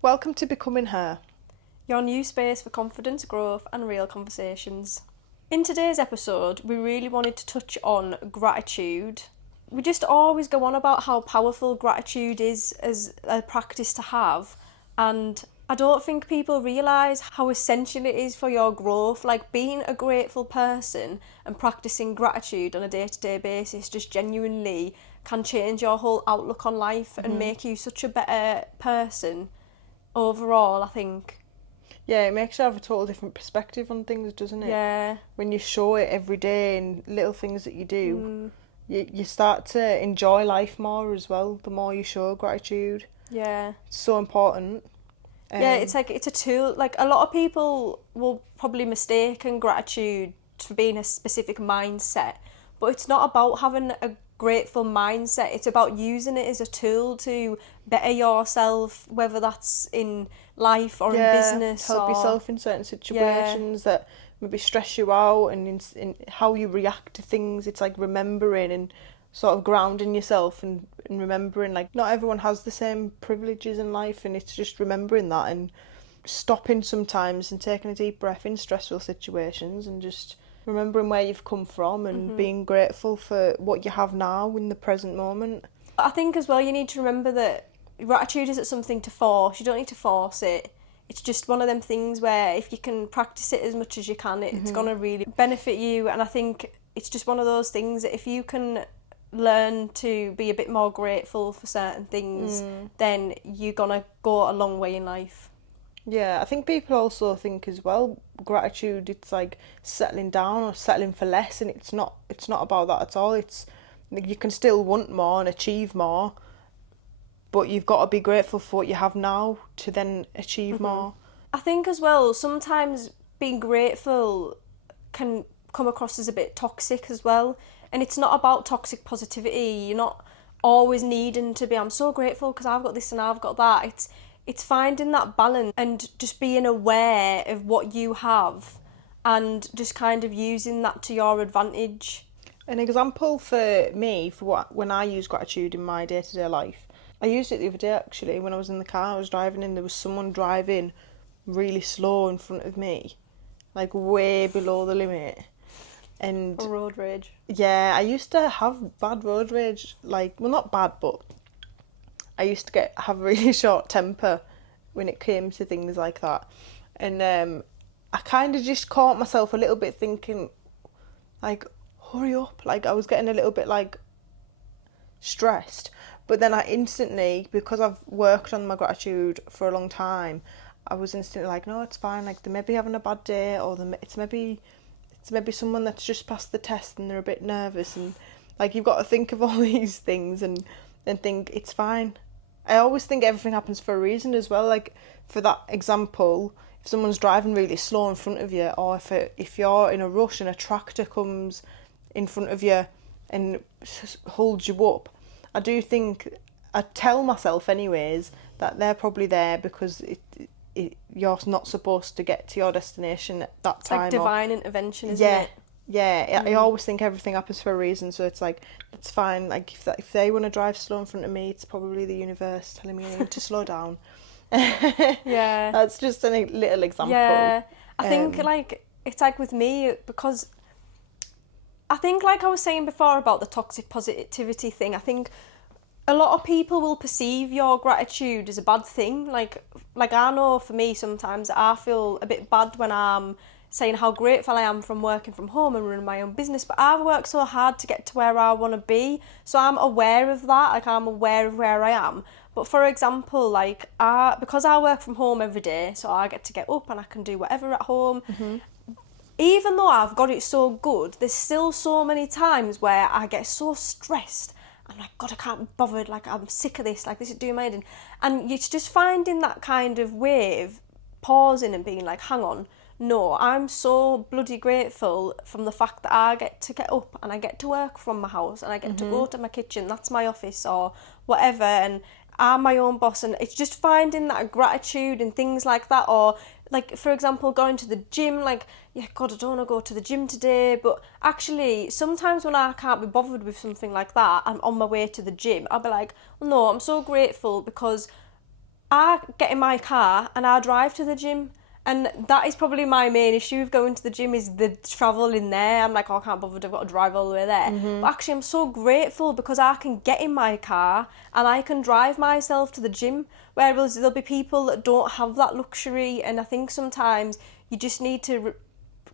Welcome to Becoming Her. Your new space for confidence, growth, and real conversations. In today's episode, we really wanted to touch on gratitude. We just always go on about how powerful gratitude is as a practice to have, and I don't think people realise how essential it is for your growth. Like, being a grateful person and practicing gratitude on a day-to-day basis just genuinely can change your whole outlook on life and make you such a better person overall, I think. Yeah, it makes you have a total different perspective on things, doesn't it? Yeah. When you show it every day in little things that you do, you start to enjoy life more as well, the more you show gratitude. Yeah. It's so important. Yeah, it's like, it's a tool. Like, a lot of people will probably mistake gratitude for being a specific mindset, but it's not about having a grateful mindset. It's about using it as a tool to better yourself, whether that's in life or in business. To help or yourself in certain situations that maybe stress you out, and in how you react to things. It's like remembering and sort of grounding yourself and remembering, like, not everyone has the same privileges in life, and it's just remembering that and stopping sometimes and taking a deep breath in stressful situations and just remembering where you've come from and being grateful for what you have now in the present moment. I think as well, you need to remember that gratitude isn't something to force. You don't need to force it. It's just one of them things where if you can practice it as much as you can, it's going to really benefit you. And I think it's just one of those things that if you can learn to be a bit more grateful for certain things, then you're going to go a long way in life. Yeah, I think people also think as well, gratitude, it's like settling down or settling for less, and it's not about that at all. It's, you can still want more and achieve more, but you've got to be grateful for what you have now to then achieve more. I think as well, sometimes being grateful can come across as a bit toxic as well. And it's not about toxic positivity. You're not always needing to be, I'm so grateful because I've got this and I've got that. It's finding that balance and just being aware of what you have and just kind of using that to your advantage. An example for me, for when I use gratitude in my day-to-day life, I used it the other day actually when I was in the car. I was driving and there was someone driving really slow in front of me, like way below the limit. And Or road rage. yeah, I used to have bad road rage, like, well, not bad, but I used to have a really short temper when it came to things like that. And I kind of just caught myself a little bit thinking, like, hurry up. Like, I was getting a little bit, like, stressed. But then I instantly, because I've worked on my gratitude for a long time, I was instantly like, no, it's fine. Like, they may be having a bad day, or it's maybe someone that's just passed the test and they're a bit nervous, and like, you've got to think of all these things and then think it's fine. I always think everything happens for a reason as well. Like, for that example, if someone's driving really slow in front of you, or if you're in a rush and a tractor comes in front of you and holds you up, I do think, I tell myself anyways, that they're probably there because you're not supposed to get to your destination at that time. It's like divine intervention, isn't it? Yeah, I always think everything happens for a reason, so it's like, it's fine. Like, if they want to drive slow in front of me, it's probably the universe telling me I need to slow down. Yeah. That's just a little example. Yeah. I think, like, it's like with me, because I think, like I was saying before about the toxic positivity thing, I think a lot of people will perceive your gratitude as a bad thing. Like I know for me sometimes I feel a bit bad when I'm saying how grateful I am from working from home and running my own business, but I've worked so hard to get to where I want to be, so I'm aware of that. Like, I'm aware of where I am. But for example, like, because I work from home every day, so I get to get up and I can do whatever at home. Even though I've got it so good, there's still so many times where I get so stressed. I'm like, God, I can't be bothered, like, I'm sick of this, like, this is doing my head in. And it's just finding that kind of way of pausing and being like, hang on, no, I'm so bloody grateful from the fact that I get to get up and I get to work from my house and I get to go to my kitchen, that's my office or whatever, and I'm my own boss. And it's just finding that gratitude and things like that. Or, like, for example, going to the gym, like, yeah, God, I don't want to go to the gym today, but actually sometimes when I can't be bothered with something like that, I'm on my way to the gym, I'll be like, well, no, I'm so grateful because I get in my car and I drive to the gym. And that is probably my main issue with going to the gym, is the travel in there. I'm like, oh, I can't bother, I've got to drive all the way there. But actually, I'm so grateful because I can get in my car and I can drive myself to the gym. Whereas there'll be people that don't have that luxury. And I think sometimes you just need to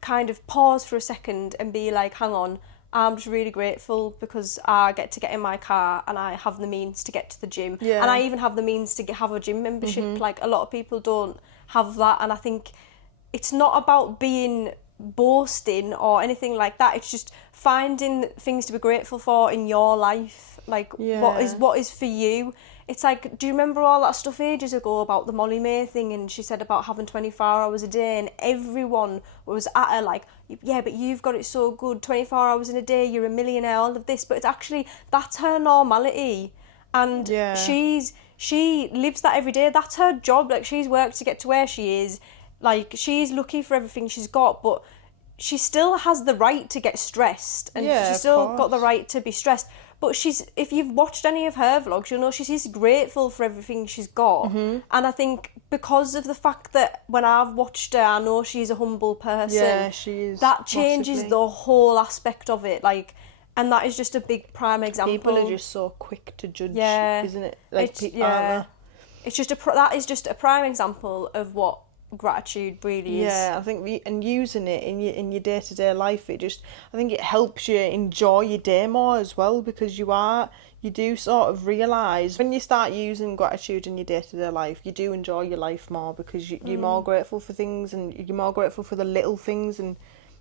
kind of pause for a second and be like, hang on, I'm just really grateful because I get in my car and I have the means to get to the gym. Yeah. And I even have the means to have a gym membership. Like, a lot of people don't have that, and I think it's not about being boasting or anything like that. It's just finding things to be grateful for in your life. Like, what is for you. It's like, do you remember all that stuff ages ago about the Molly May thing, and she said about having 24 hours a day, and everyone was at her like, yeah, but you've got it so good, 24 hours in a day, you're a millionaire, all of this. But it's actually, that's her normality, and she lives that every day. That's her job. Like, she's worked to get to where she is. Like, she's lucky for everything she's got, but she still has the right to get stressed, and she's still got the right to be stressed. But if you've watched any of her vlogs, you'll know she's grateful for everything she's got. And I think because of the fact that when I've watched her, I know she's a humble person. Yeah, she is. That changes massively. the whole aspect of it. Like, and that is just a big prime example. People are just so quick to judge, isn't it? Like, It's, aren't yeah. It's just that is just a prime example of what gratitude really is. Yeah, I think and using it in your day-to-day life, I think it helps you enjoy your day more as well, because you do sort of realise when you start using gratitude in your day-to-day life, you do enjoy your life more, because you're more grateful for things, and you're more grateful for the little things, and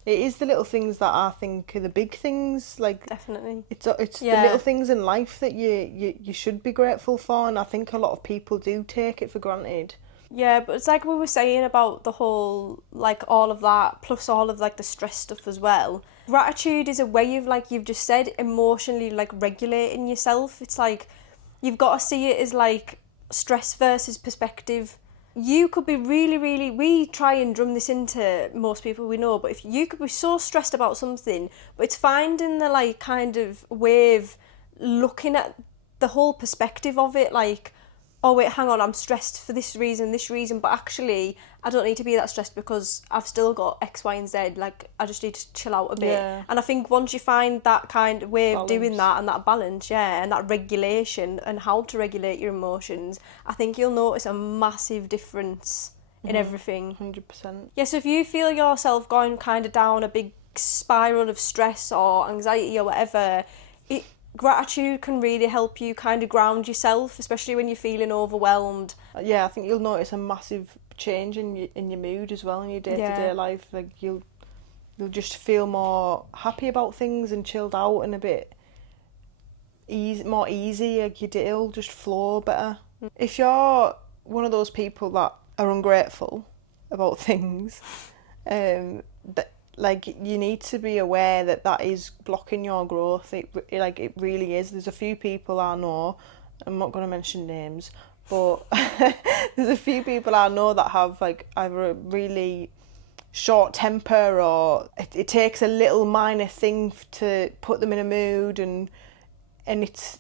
it is the little things that I think are the big things. Like, Definitely. It's the little things in life that you should be grateful for, and I think a lot of people do take it for granted. Yeah, but it's like we were saying about the whole, like, all of that, plus all of, like, the stress stuff as well. Gratitude is a way of, like you've just said, emotionally, like, regulating yourself. It's like, you've got to see it as, like, stress versus perspective. You could be really, really, we try and drum this into most people we know, but if you could be so stressed about something, but it's finding the, like, kind of way of looking at the whole perspective of it, like, oh wait, hang on, I'm stressed for this reason, but actually I don't need to be that stressed because I've still got X, Y and Z, like, I just need to chill out a bit. Yeah. And I think once you find that kind of way of doing Balance. that, and that balance, and that regulation and how to regulate your emotions, I think you'll notice a massive difference in everything. 100%. Yeah, so if you feel yourself going kind of down a big spiral of stress or anxiety or whatever, gratitude can really help you kind of ground yourself, especially when you're feeling overwhelmed. Yeah, I think you'll notice a massive change in your mood as well, in your day-to-day life. Like, you'll just feel more happy about things and chilled out and a bit more easy. Like, your day will just flow better. If you're one of those people that are ungrateful about things, like, you need to be aware that is blocking your growth. It really is. There's a few people I know, I'm not going to mention names, but there's a few people I know that have, like, either a really short temper, or it takes a little minor thing to put them in a mood, and it's,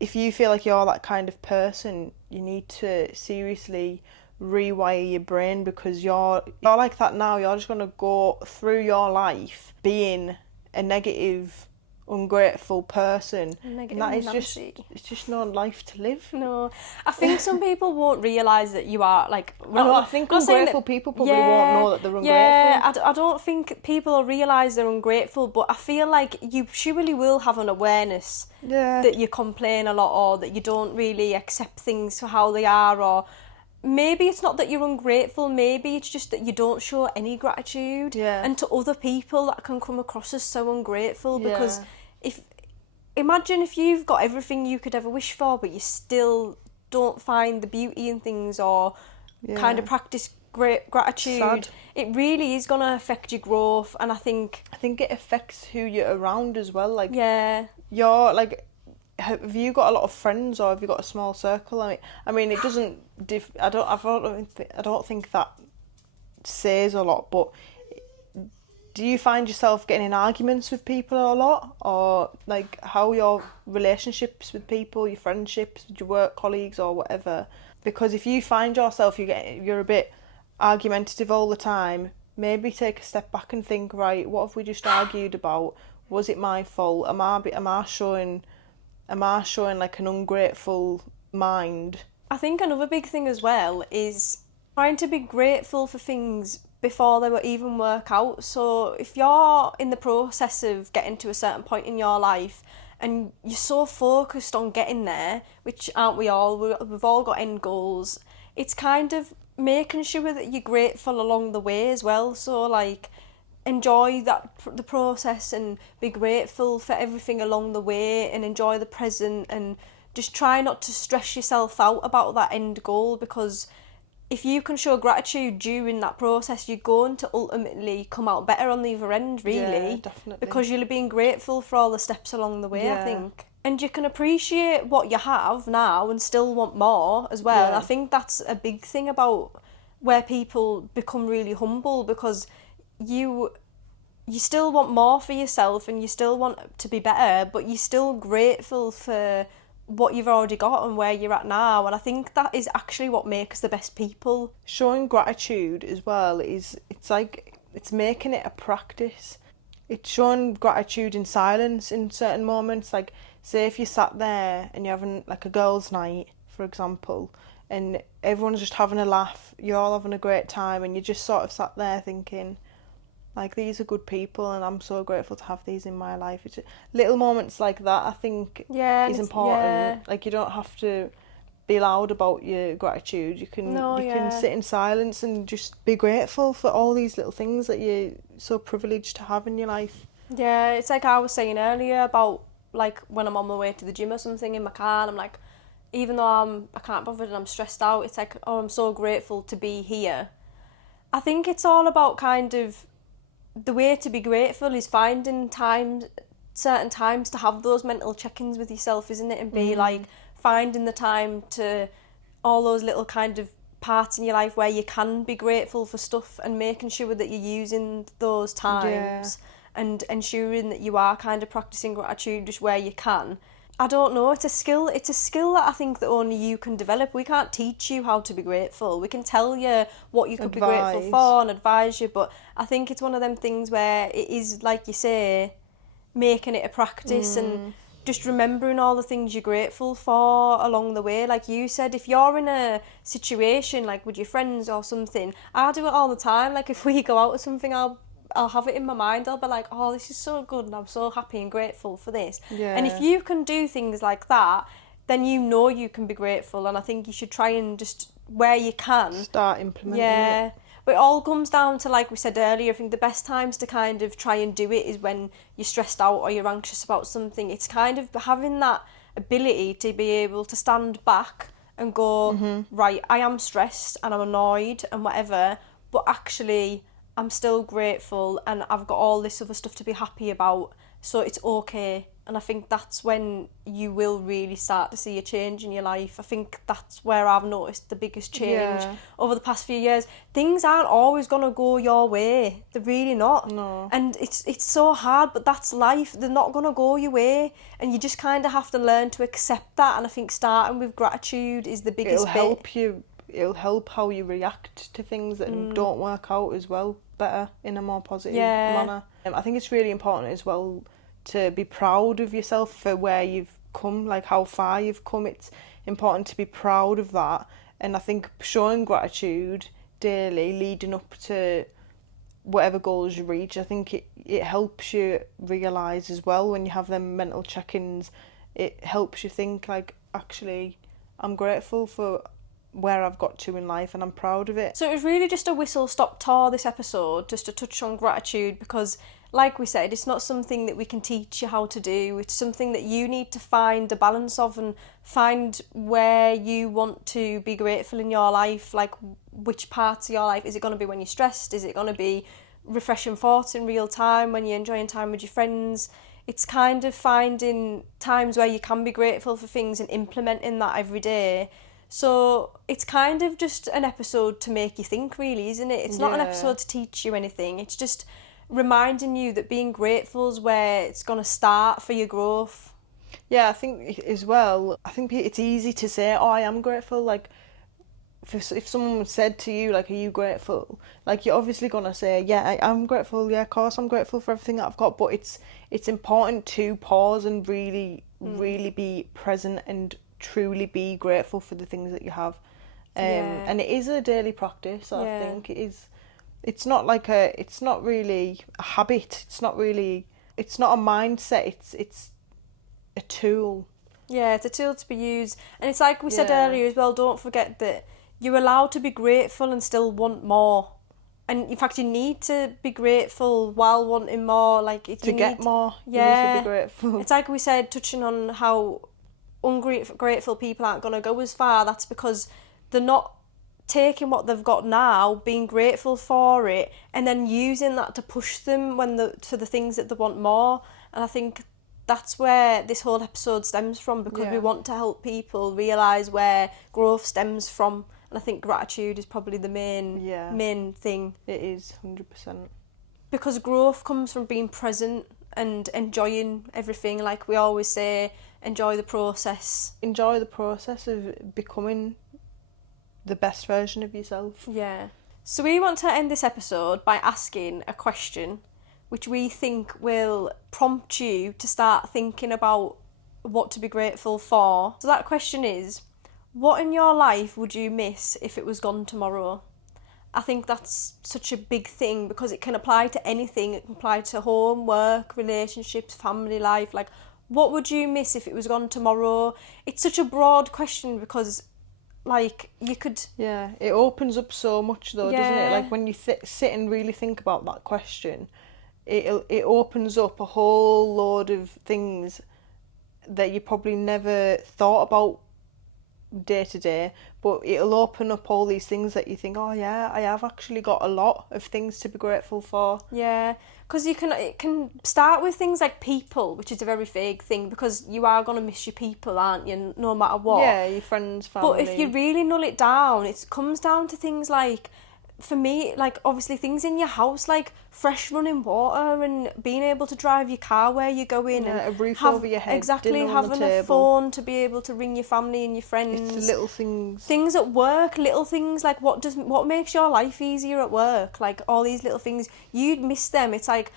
if you feel like you're that kind of person, you need to seriously rewire your brain, because you're like that now. You're just going to go through your life being a negative, ungrateful person, and that is it's just no life to live. No, I think some people won't realise that you are, like, I think ungrateful people probably won't know that they're ungrateful. Yeah, I don't think people will realise they're ungrateful, but I feel like you surely will have an awareness that you complain a lot, or that you don't really accept things for how they are, or maybe it's not that you're ungrateful, maybe it's just that you don't show any gratitude. And to other people that can come across as so ungrateful, because imagine if you've got everything you could ever wish for, but you still don't find the beauty in things, or kind of practice gratitude. Sad. It really is going to affect your growth, and I think it affects who you're around as well. Like, you're like, have you got a lot of friends, or have you got a small circle? I mean, it doesn't. I don't think that says a lot. But do you find yourself getting in arguments with people a lot, or, like, how are your relationships with people, your friendships with your work colleagues or whatever? Because if you find yourself you're a bit argumentative all the time, maybe take a step back and think, right, what have we just argued about? Was it my fault? Am I showing like an ungrateful mind? I think another big thing as well is trying to be grateful for things before they will even work out. So if you're in the process of getting to a certain point in your life and you're so focused on getting there, which aren't we all, we've all got end goals, it's kind of making sure that you're grateful along the way as well. So like enjoy the process and be grateful for everything along the way and enjoy the present, and just try not to stress yourself out about that end goal, because if you can show gratitude during that process, you're going to ultimately come out better on the other end, really. Yeah, definitely. Because you'll have been grateful for all the steps along the way, I think. And you can appreciate what you have now and still want more as well. Yeah. I think that's a big thing about where people become really humble, because you still want more for yourself and you still want to be better, but you're still grateful for what you've already got and where you're at now. And I think that is actually what makes the best people. Showing gratitude as well it's making it a practice. It's showing gratitude in silence in certain moments. Like, say if you sat there and you're having like a girls' night, for example, and everyone's just having a laugh, you're all having a great time, and you just sort of sat there thinking, like, these are good people and I'm so grateful to have these in my life. It's little moments like that, I think, is important. Yeah. Like, you don't have to be loud about your gratitude. You can can sit in silence and just be grateful for all these little things that you're so privileged to have in your life. Yeah, it's like I was saying earlier about, like, when I'm on my way to the gym or something in my car, and I'm like, even though I can't bother and I'm stressed out, it's like, oh, I'm so grateful to be here. I think it's all about kind of, the way to be grateful is finding certain times to have those mental check-ins with yourself, isn't it? And be like finding the time to all those little kind of parts in your life where you can be grateful for stuff, and making sure that you're using those times and ensuring that you are kind of practicing gratitude just where you can. I don't know, it's a skill that I think that only you can develop. We can't teach you how to be grateful. We can tell you what you could be grateful for and advise you, but I think it's one of them things where it is, like you say, making it a practice and just remembering all the things you're grateful for along the way. Like you said, if you're in a situation like with your friends or something, I do it all the time. Like if we go out or something, I'll have it in my mind. I'll be like, oh, this is so good and I'm so happy and grateful for this. Yeah. And if you can do things like that, then you know you can be grateful. And I think you should try and just, where you can, start implementing it. But it all comes down to, like we said earlier, I think the best times to kind of try and do it is when you're stressed out or you're anxious about something. It's kind of having that ability to be able to stand back and go, right, I am stressed and I'm annoyed and whatever, but actually I'm still grateful and I've got all this other stuff to be happy about, so it's okay. And I think that's when you will really start to see a change in your life. I think that's where I've noticed the biggest change over the past few years. Things aren't always going to go your way. They're really not. No. And it's so hard, but that's life. They're not going to go your way. And you just kind of have to learn to accept that. And I think starting with gratitude is the biggest bit. It'll help how you react to things that don't work out as well better, in a more positive manner. I think it's really important as well to be proud of yourself for where you've come, like how far you've come. It's important to be proud of that. And I think showing gratitude daily leading up to whatever goals you reach, I think it helps you realise as well, when you have them mental check-ins, it helps you think like, actually, I'm grateful for where I've got to in life and I'm proud of it. So it was really just a whistle-stop tour this episode, just to touch on gratitude, because like we said, it's not something that we can teach you how to do. It's something that you need to find a balance of and find where you want to be grateful in your life, like which parts of your life. Is it going to be when you're stressed? Is it going to be refreshing thoughts in real time when you're enjoying time with your friends? It's kind of finding times where you can be grateful for things and implementing that every day. So it's kind of just an episode to make you think, really, isn't it? It's not an episode to teach you anything. It's just reminding you that being grateful is where it's going to start for your growth. Yeah, I think as well, I think it's easy to say, oh, I am grateful, like if someone said to you, like, are you grateful? Like, you're obviously going to say, yeah, I'm grateful. Yeah, of course I'm grateful for everything that I've got. But it's important to pause and really, really be present and truly be grateful for the things that you have. And it is a daily practice, I think. It is. It's not really a habit. It's not a mindset. It's a tool. Yeah, it's a tool to be used. And it's like we said earlier as well, don't forget that you're allowed to be grateful and still want more. And in fact, you need to be grateful while wanting more. Like, if to you get need, more, yeah, you need to be grateful. It's like we said, touching on how ungrateful people aren't going to go as far. That's because they're not taking what they've got now, being grateful for it, and then using that to push them to the things that they want more. And I think that's where this whole episode stems from, because we want to help people realise where growth stems from. And I think gratitude is probably the main thing. It is, 100%. Because growth comes from being present and enjoying everything. Like we always say, enjoy the process. Enjoy the process of becoming the best version of yourself. Yeah. So we want to end this episode by asking a question which we think will prompt you to start thinking about what to be grateful for. So that question is, what in your life would you miss if it was gone tomorrow? I think that's such a big thing, because it can apply to anything. It can apply to home, work, relationships, family life. Like, what would you miss if it was gone tomorrow? It's such a broad question, because like you could... Yeah, it opens up so much though, doesn't it? Like when you sit and really think about that question, it opens up a whole load of things that you probably never thought about day to day, but it'll open up all these things that you think, oh yeah, I have actually got a lot of things to be grateful for. Yeah, because it can start with things like people, which is a very vague thing, because you are going to miss your people, aren't you, no matter what. Yeah, your friends, family. But if you really null it down, it comes down to things like, for me, like obviously things in your house, like fresh running water and being able to drive your car where you're going, and a roof over your head, exactly, having a phone to be able to ring your family and your friends. It's the little things. Things at work, little things like what makes your life easier at work, like all these little things, you'd miss them. It's like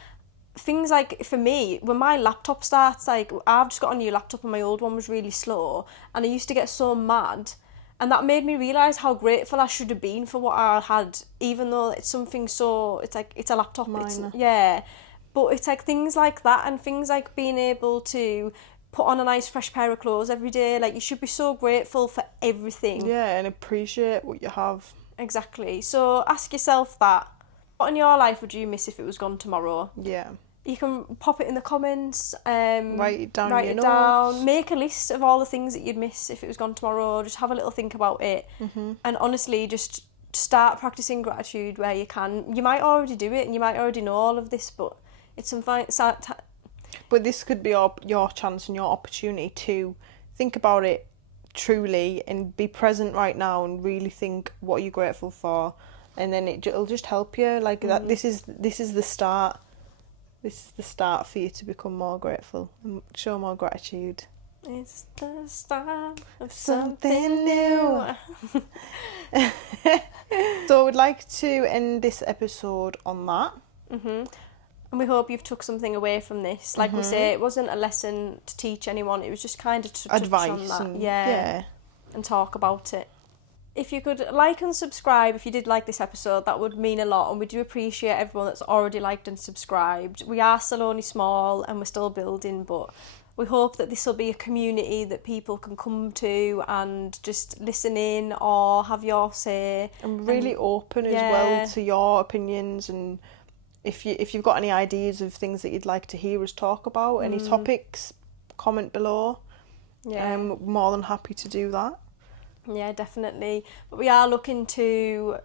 things like, for me, when my laptop starts, like I've just got a new laptop and my old one was really slow, and I used to get so mad. And that made me realise how grateful I should have been for what I had, even though it's something so... It's like, it's a laptop. Minor. But it's like things like that, and things like being able to put on a nice fresh pair of clothes every day. Like, you should be so grateful for everything. Yeah, and appreciate what you have. Exactly. So ask yourself that. What in your life would you miss if it was gone tomorrow? Yeah. You can pop it in the comments. Write it down. Make a list of all the things that you'd miss if it was gone tomorrow. Just have a little think about it. Mm-hmm. And honestly, just start practicing gratitude where you can. You might already do it, and you might already know all of this, but it's something... But this could be your chance and your opportunity to think about it truly and be present right now and really think what you're grateful for, and then it'll just help you. Like that. This is the start. This is the start for you to become more grateful and show more gratitude. It's the start of something new. So I would like to end this episode on that. Mm-hmm. And we hope you've took something away from this. Like we say, it wasn't a lesson to teach anyone. It was just kind of to advice touch on that. And talk about it. If you could like and subscribe if you did like this episode, that would mean a lot, and we do appreciate everyone that's already liked and subscribed. We are still only small and we're still building, but we hope that this will be a community that people can come to and just listen in or have your say. And really open as well to your opinions, and if you've got any ideas of things that you'd like to hear us talk about, any topics, comment below. Yeah. More than happy to do that. Yeah, definitely. But we are looking to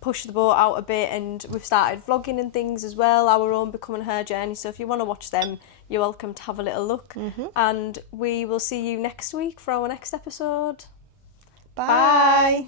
push the boat out a bit, and we've started vlogging and things as well, our own Becoming Her journey. So if you want to watch them, you're welcome to have a little look. Mm-hmm. And we will see you next week for our next episode. Bye.